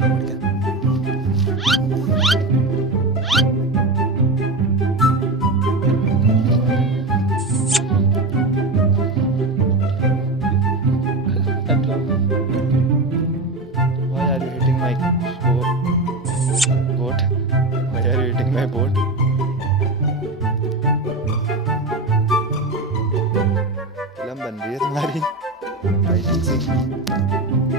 Why are you hitting my boat? Why are you hitting my boat? Film बन रही है तुम्हारी, fighting scene.